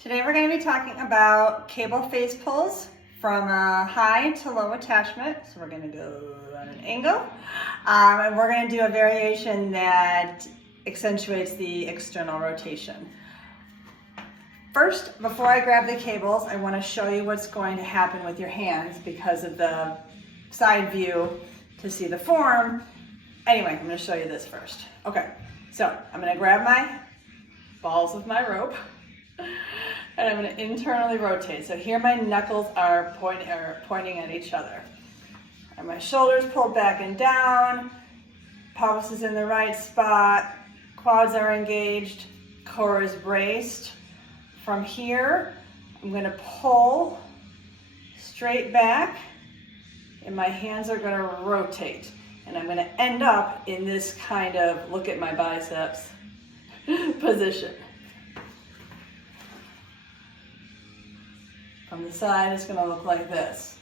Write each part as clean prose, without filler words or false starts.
Today we're going to be talking about cable face pulls from a high to low attachment. So we're going to go on an angle and we're going to do a variation that accentuates the external rotation. First, before I grab the cables, I want to show you what's going to happen with your hands because of the side view to see the form. Anyway, I'm going to show you this first. Okay, so I'm going to grab my balls of my rope and I'm going to internally rotate. So here my knuckles are pointing at each other. And my shoulders pulled back and down, pelvis is in the right spot, quads are engaged, core is braced. From here, I'm going to pull straight back and my hands are going to rotate. And I'm going to end up in this kind of look at my biceps position. From the side, it's going to look like this.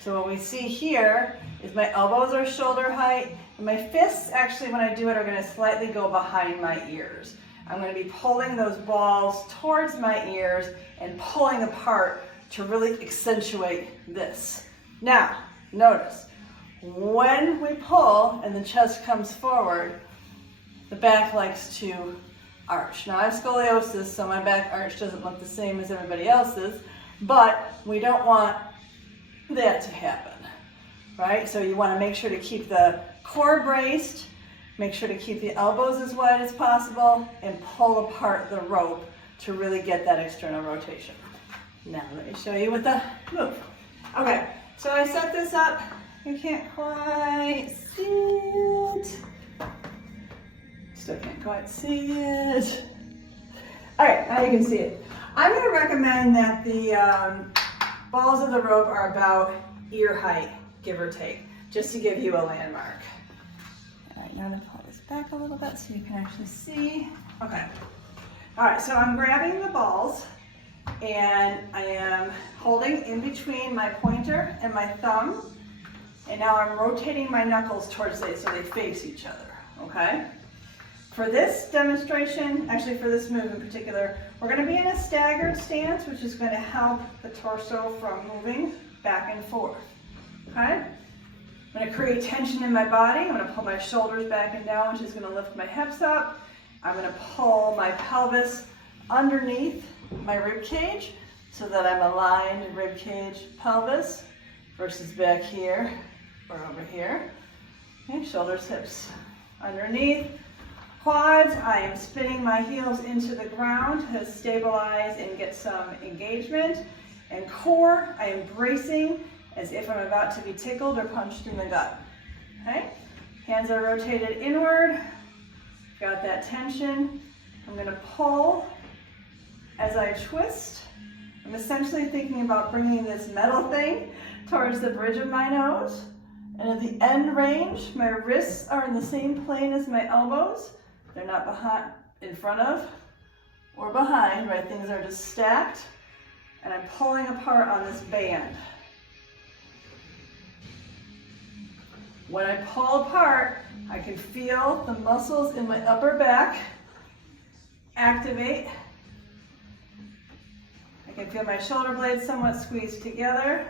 So what we see here is my elbows are shoulder height, and my fists, actually, when I do it, are going to slightly go behind my ears. I'm going to be pulling those balls towards my ears and pulling apart to really accentuate this. Now, notice, when we pull and the chest comes forward, the back likes to arch. Now I have scoliosis, so my back arch doesn't look the same as everybody else's, but we don't want that to happen, right? So you want to make sure to keep the core braced, make sure to keep the elbows as wide as possible, and pull apart the rope to really get that external rotation. Now let me show you with the move. Okay, so I set this up. You can't quite see it. Still can't quite see it. All right, now you can see it. I'm going to recommend that the balls of the rope are about ear height, give or take, just to give you a landmark. All right, now I'm going to pull this back a little bit so you can actually see. Okay. All right, so I'm grabbing the balls and I am holding in between my pointer and my thumb. And now I'm rotating my knuckles towards it so they face each other, okay? For this demonstration, actually for this move in particular, we're going to be in a staggered stance, which is going to help the torso from moving back and forth, okay? I'm going to create tension in my body. I'm going to pull my shoulders back and down, which is going to lift my hips up. I'm going to pull my pelvis underneath my rib cage so that I'm aligned rib cage, pelvis versus back here or over here. Okay, shoulders, hips underneath. Quads, I am spinning my heels into the ground to stabilize and get some engagement. And core, I am bracing as if I'm about to be tickled or punched in the gut. Okay? Hands are rotated inward. Got that tension. I'm going to pull as I twist. I'm essentially thinking about bringing this metal thing towards the bridge of my nose. And at the end range, my wrists are in the same plane as my elbows. They're not behind, in front of, or behind, right? Things are just stacked. And I'm pulling apart on this band. When I pull apart, I can feel the muscles in my upper back activate. I can feel my shoulder blades somewhat squeezed together.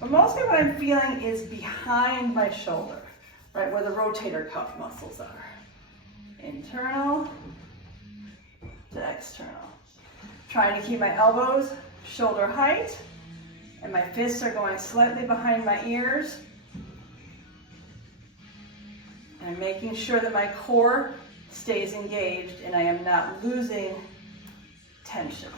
But mostly what I'm feeling is behind my shoulder, right, where the rotator cuff muscles are. Internal to external. Trying to keep my elbows shoulder height, and my fists are going slightly behind my ears. And I'm making sure that my core stays engaged and I am not losing tension.